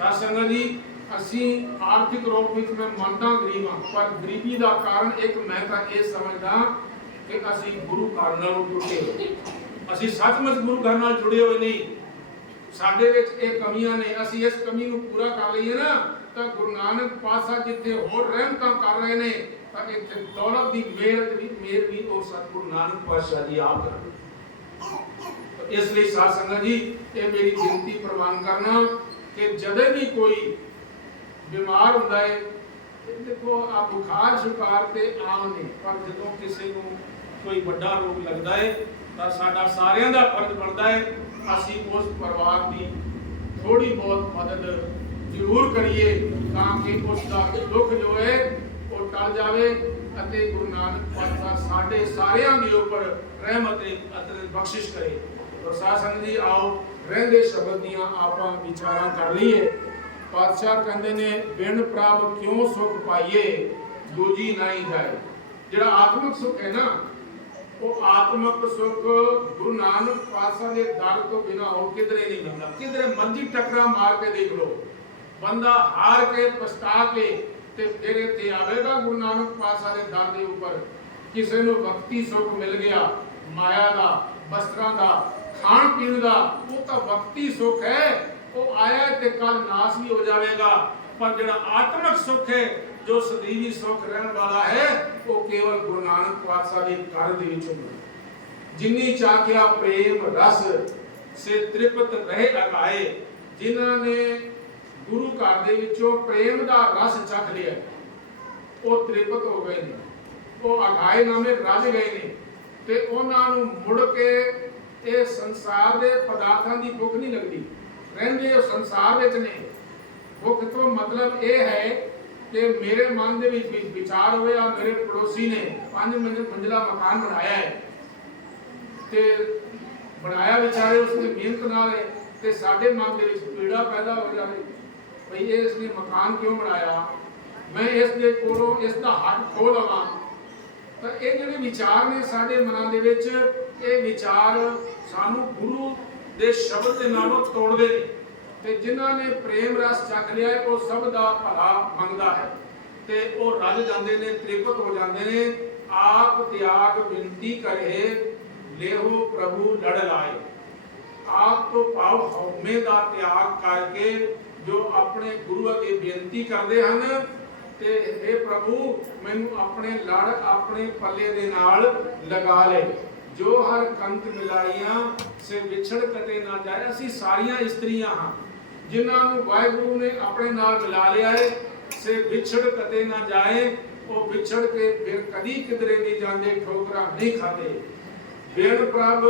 Speaker 1: ਸਾਧ ਸੰਗਤ ਜੀ, ਅਸੀਂ ਆਰਥਿਕ ਰੂਪ ਵਿੱਚ ਮੈਂ ਮੰਨਦਾ ਗਰੀਬ ਹਾਂ, ਪਰ ਗਰੀਬੀ ਦਾ ਕਾਰਨ ਇੱਕ ਮੈਂ ਤਾਂ ਇਹ ਸਮਝਦਾ ਕਿ ਅਸੀਂ ਗੁਰੂ ਘਰ ਨਾਲ ਟੁੱਟੇ ਹੋਏ ਅਸੀਂ ਸੱਚਮੁੱਚ ਗੁਰੂ ਘਰ ਨਾਲ ਜੁੜੇ ਹੋਏ ਨਹੀਂ। ਸਾਡੇ ਵਿੱਚ ਇਹ ਕਮੀਆਂ ਨੇ, ਅਸੀਂ ਇਸ ਕਮੀ ਨੂੰ ਪੂਰਾ ਕਰ ਲਈਏ ਨਾ, ਤਾਂ ਗੁਰੂ ਨਾਨਕ ਪਾਤਸ਼ਾਹ ਜਿੱਥੇ ਹੋਰ ਰਹਿਮਤਾਂ ਕਰ ਰਹੇ ਨੇ, ਤਾਂ ਇੱਥੇ ਦੌਲਤ ਦੀ ਮਿਹਰ ਵੀ ਮਿਹਰ ਵੀ ਉਹ ਸਤਿਗੁਰੂ ਨਾਨਕ ਪਾਤਸ਼ਾਹ ਜੀ ਆਪ ਕਰਨ ਇਸ ਲਈ ਸਾਧ ਸੰਗਤ ਜੀ, ਇਹ ਮੇਰੀ ਬੇਨਤੀ ਪ੍ਰਵਾਨ ਕਰਨਾ। ਕਿ ਜਦੋਂ ਵੀ ਕੋਈ ਬਿਮਾਰ ਹੁੰਦਾ ਹੈ ਦੇਖੋ ਆ ਬੁਖਾਰ ਸ਼ੁਕਾਰ ਤੇ ਆਮ ਨੇ, ਪਰ ਜਦੋਂ ਕਿਸੇ ਨੂੰ ਕੋਈ ਵੱਡਾ ਰੋਗ ਲੱਗਦਾ ਹੈ ਤਾਂ ਸਾਡਾ ਸਾਰਿਆਂ ਦਾ ਫਰਜ਼ ਬਣਦਾ ਹੈ ਅਸੀਂ ਉਸ ਪਰਿਵਾਰ ਦੀ ਥੋੜੀ ਬਹੁਤ ਮਦਦ ਜ਼ਰੂਰ ਕਰੀਏ, ਤਾਂ ਕਿ ਉਸ ਦਾ ਦੁੱਖ ਜੋ ਹੈ ਉਹ ਟਲ ਜਾਵੇ ਅਤੇ ਗੁਰੂ ਨਾਨਕ ਪਾਤਸ਼ਾਹ ਸਾਡੇ ਸਾਰਿਆਂ ਦੇ ਉੱਪਰ ਰਹਿਮਤ ਅਤੇ ਬਖਸ਼ਿਸ਼ ਕਰੇ। ਔਰ ਸੰਗਤ ਜੀ, ਆਓ। ਰਹਿੰਦੇ ਸ਼ਬਦ ਦੀਆਂ ਆਪਾਂ ਵਿਚਾਰਾਂ ਕਰ ਲਈਏ। ਪਾਤਸ਼ਾਹ ਕਹਿੰਦੇ ਨੇ, ਬਿਨ ਪ੍ਰਭ ਕਿਉਂ ਸੁਖ ਪਾਈਏ, ਦੂਜੀ ਨਹੀਂ ਜਾਏ। ਜਿਹੜਾ ਆਤਮਿਕ ਸੁਖ ਹੈ ਨਾ, ਉਹ ਆਤਮਿਕ ਸੁਖ ਗੁਰੂ ਨਾਨਕ ਪਾਤਸ਼ਾਹ ਦੇ ਦਰ ਤੋਂ ਬਿਨਾ ਹੋਰ ਕਿਧਰੇ ਨਹੀਂ ਮਿਲਦਾ ਕਿਧਰੇ ਮਰਜ਼ੀ ਟਕਰਾ ਮਾਰ ਕੇ ਦੇਖ ਲਓ। ਬੰਦਾ ਹਾਰ ਕੇ, ਪਛਤਾ ਕੇ ਤੇ ਫਿਰ ਇੱਥੇ ਆਵੇਗਾ ਗੁਰੂ ਨਾਨਕ ਪਾਤਸ਼ਾਹ ਦੇ ਦਰ ਦੇ ਉੱਪਰ। ਕਿਸੇ ਨੂੰ ਵਕਤੀ ਸੁਖ ਮਿਲ ਗਿਆ, ਮਾਇਆ ਦਾ, ਵਸਤਰਾਂ ਦਾ ਖਾਣ ਪੀਣ ਦਾ, ਉਹ ਤਾਂ ਵਕਤੀ ਸੁਖ ਹੈ। ਉਹ ਆਇਆ ਤੇ ਕੱਲ ਨਾਸ ਵੀ ਹੋ ਜਾਵੇਗਾ। ਪਰ ਜਿਹੜਾ ਆਤਮਿਕ ਸੁੱਖ ਹੈ, ਜੋ ਸਦੀਵੀ ਸੁੱਖ ਰਹਿਣ ਵਾਲਾ ਹੈ, ਉਹ ਕੇਵਲ ਗੁਰੂ ਨਾਨਕ ਪਾਤਸ਼ਾਹ ਦੇ ਘਰ ਦੇ ਵਿੱਚ ਹੁੰਦਾ ਜਿਨੀ ਚਾਖਿਆ ਪ੍ਰੇਮ, ਰਸ, ਸੇ ਤ੍ਰਿਪਤ ਰਹੇ ਅਗਾਏ ਜਿਨ੍ਹਾਂ ਨੇ ਗੁਰੂ ਘਰ ਦੇ ਵਿੱਚੋਂ ਪ੍ਰੇਮ ਦਾ ਰਸ ਚੱਖ ਲਿਆ, ਉਹ ਤ੍ਰਿਪਤ ਹੋ ਗਏ ਨੇ। ਉਹ ਅਗਾਏ ਨਾਮੇ ਰਜ ਗਏ ਨੇ ਤੇ ਉਹਨਾਂ ਨੂੰ ਮੁੜ ਕੇ ਇਹ ਸੰਸਾਰ ਦੇ ਪਦਾਰਥਾਂ ਦੀ ਭੁੱਖ ਨਹੀਂ ਲੱਗਦੀ। ਰਹਿੰਦੇ ਉਹ ਸੰਸਾਰ ਵਿੱਚ ਨੇ। ਭੁੱਖ ਤੋਂ ਮਤਲਬ ਇਹ ਹੈ ਕਿ ਮੇਰੇ ਮਨ ਦੇ ਵਿੱਚ ਵਿਚਾਰ ਹੋਵੇ ਆ ਮੇਰੇ ਪੜੋਸੀ ਨੇ ਪੰਜ ਮੰਜ਼ਿਲ ਮਕਾਨ ਬਣਾਇਆ ਹੈ। ਤੇ ਬਣਾਇਆ ਵਿਚਾਰੇ ਉਸਨੇ ਮਿਹਨਤ ਨਾਲ ਹੈ ਤੇ ਸਾਡੇ ਮਨ ਦੇ ਵਿੱਚ ਪੀੜਾ ਪੈਦਾ ਹੋ ਜਾਵੇ। ਭਈ ਇਹ ਇਸਨੇ ਮਕਾਨ ਕਿਉਂ ਬਣਾਇਆ? ਮੈਂ ਇਸ ਦੇ ਕੋਲੋਂ ਇਸ ਦਾ ਹੱਕ ਖੋਹ ਲਵਾਂ। ਤਾਂ ਇਹ ਜਿਹੜੇ ਵਿਚਾਰ ਨੇ ਸਾਡੇ ਮਨਾਂ ਦੇ ਵਿੱਚ ਇਹ ਵਿਚਾਰ ਸਾਨੂੰ ਗੁਰੂ ਦੇ ਸ਼ਬਦ ਦੇ ਨਾਲੋਂ ਤੋੜਦੇ ਨੇ ਤੇ ਜਿਨ੍ਹਾਂ ਨੇ ਪ੍ਰੇਮ ਰਸ ਚੱਖ ਲਿਆ ਹੈ, ਉਹ ਸਭ ਦਾ ਭਲਾ ਮੰਗਦਾ ਹੈ। ਤੇ ਉਹ ਰੱਜ ਜਾਂਦੇ ਨੇ ਤ੍ਰਿਪਤ ਹੋ ਜਾਂਦੇ ਨੇ ਆਪ ਤਿਆਗ ਬਿੰਤੀ ਕਰੇ ਲੇਹੋ ਪ੍ਰਭੂ ਲੜ ਲਾਏ। ਆਪ ਤੋਂ ਭਾਵ ਹਉਮੈ ਦਾ ਤਿਆਗ ਕਰਕੇ ਜੋ ਆਪਣੇ ਗੁਰੂ ਅੱਗੇ ਬੇਨਤੀ ਕਰਦੇ ਹਨ ਤੇ ਇਹ ਪ੍ਰਭੂ ਮੈਨੂੰ ਆਪਣੇ ਲੜ ਆਪਣੇ ਪੱਲੇ ਦੇ ਨਾਲ ਲਗਾ ਲੈ। ਜੋ ਹਰ ਕੰਤ ਮਿਲਾਈਆਂ, ਸੇ ਵਿਛੜ ਕਤੇ ਨਾ ਜਾਏ। ਅਸੀਂ ਸਾਰੀਆਂ ਇਸਤਰੀਆਂ ਹਾਂ, ਜਿਨ੍ਹਾਂ ਨੂੰ ਵਾਹਿਗੁਰੂ ਨੇ ਆਪਣੇ ਨਾਲ ਮਿਲਾ ਲਿਆ ਹੈ ਸੇ ਵਿਛੜ ਕਤੇ ਨਾ ਜਾਏ, ਉਹ ਵਿਛੜ ਕੇ ਫਿਰ ਕਦੀ ਕਿਧਰੇ ਨਹੀਂ ਜਾਂਦੇ, ਠੋਕਰਾਂ ਨਹੀਂ ਖਾਦੇ। ਬਿਨ ਪ੍ਰਭ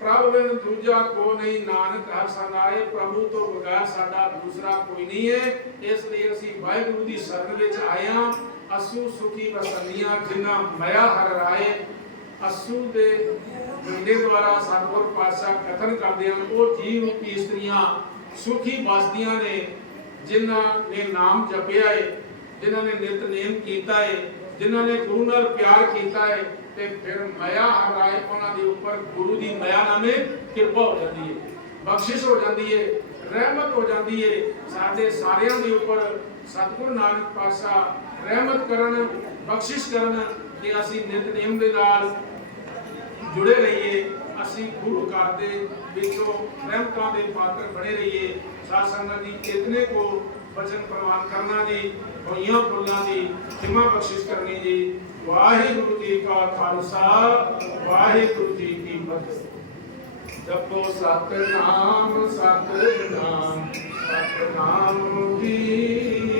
Speaker 1: ਪ੍ਰਭ ਬਿਨ ਦੂਜਾ ਕੋ ਨਹੀਂ, ਨਾਨਕ ਹਰ ਪ੍ਰਭੂ ਤੋਂ ਬਗੈਰ ਸਾਡਾ ਦੂਸਰਾ ਕੋਈ ਨਹੀਂ ਹੈ ਇਸ ਲਈ ਅਸੀਂ ਵਾਹਿਗੁਰੂ ਦੀ ਸ਼ਰਨ ਵਿੱਚ ਆਏ ਅਸੂ ਸੁਖੀ ਵਸਨੀਆਂ, ਜਿਨ੍ਹਾਂ ਮਇਆ ਹਰ ਰਾਏ ਅਸੂ ਦੇ ਬੰਦੇ ਦੁਆਰਾ ਸਤਿਗੁਰ ਪਾਤਸ਼ਾਹ ਕਥਨ ਕਰਦੇ ਹਨ, ਉਹ ਜੀਵ ਇਸਤਰੀਆਂ ਸੁਖੀ ਵਸਦੀਆਂ ਨੇ, ਜਿਨ੍ਹਾਂ ਨੇ ਨਾਮ ਜਪਿਆ ਹੈ ਜਿਨ੍ਹਾਂ ਨੇ ਨਿਤਨੇਮ ਕੀਤਾ ਹੈ ਜਿਨ੍ਹਾਂ ਨੇ ਗੁਰੂ ਨਾਲ ਪਿਆਰ ਕੀਤਾ ਹੈ ਤੇ ਫਿਰ ਮਾਇਆ ਹਰਾਏ ਉਹਨਾਂ ਦੇ ਉੱਪਰ ਗੁਰੂ ਦੀ ਮਾਇਆ ਨਾਮੇ ਕਿਰਪਾ ਹੋ ਜਾਂਦੀ ਹੈ ਬਖਸ਼ਿਸ਼ ਹੋ ਜਾਂਦੀ ਹੈ ਰਹਿਮਤ ਹੋ ਜਾਂਦੀ ਹੈ ਸਾਡੇ ਸਾਰਿਆਂ ਦੇ ਉੱਪਰ ਸਤਿਗੁਰੂ ਨਾਨਕ ਪਾਤਸ਼ਾਹ ਰਹਿਮਤ ਕਰਨ, ਬਖਸ਼ਿਸ਼ ਕਰਨ ਕਿ ਅਸੀਂ ਨਿਤਨੇਮ ਦੇ ਨਾਲ ਜੁੜੇ ਰਹੀਏ, ਅਸੀਂ ਗੁਰੂ ਘਰ ਦੇ ਵਿੱਚੋਂ ਰਹਿਮਤਾਂ ਦੇ ਪਾਤਰ ਬਣੇ ਰਹੀਏ। ਸਾਧ ਸੰਗਤ ਦੀ ਇਤਨੇ ਕੋ ਬਚਨ ਪ੍ਰਵਾਨ ਕਰਨਾ ਜੀ, ਹੋਈਆਂ ਫੁੱਲਾਂ ਦੀ ਖਿਮਾ ਬਖਸ਼ਿਸ਼ ਕਰਨੀ ਜੀ। ਵਾਹਿਗੁਰੂ ਜੀ ਕਾ ਖਾਲਸਾ, ਵਾਹਿਗੁਰੂ ਜੀ ਕੀ ਫਤਿਹ। ਜਪੋ ਸਤਨਾਮ ਸਤਨਾਮ ਸਤਨਾਮ ਜੀ।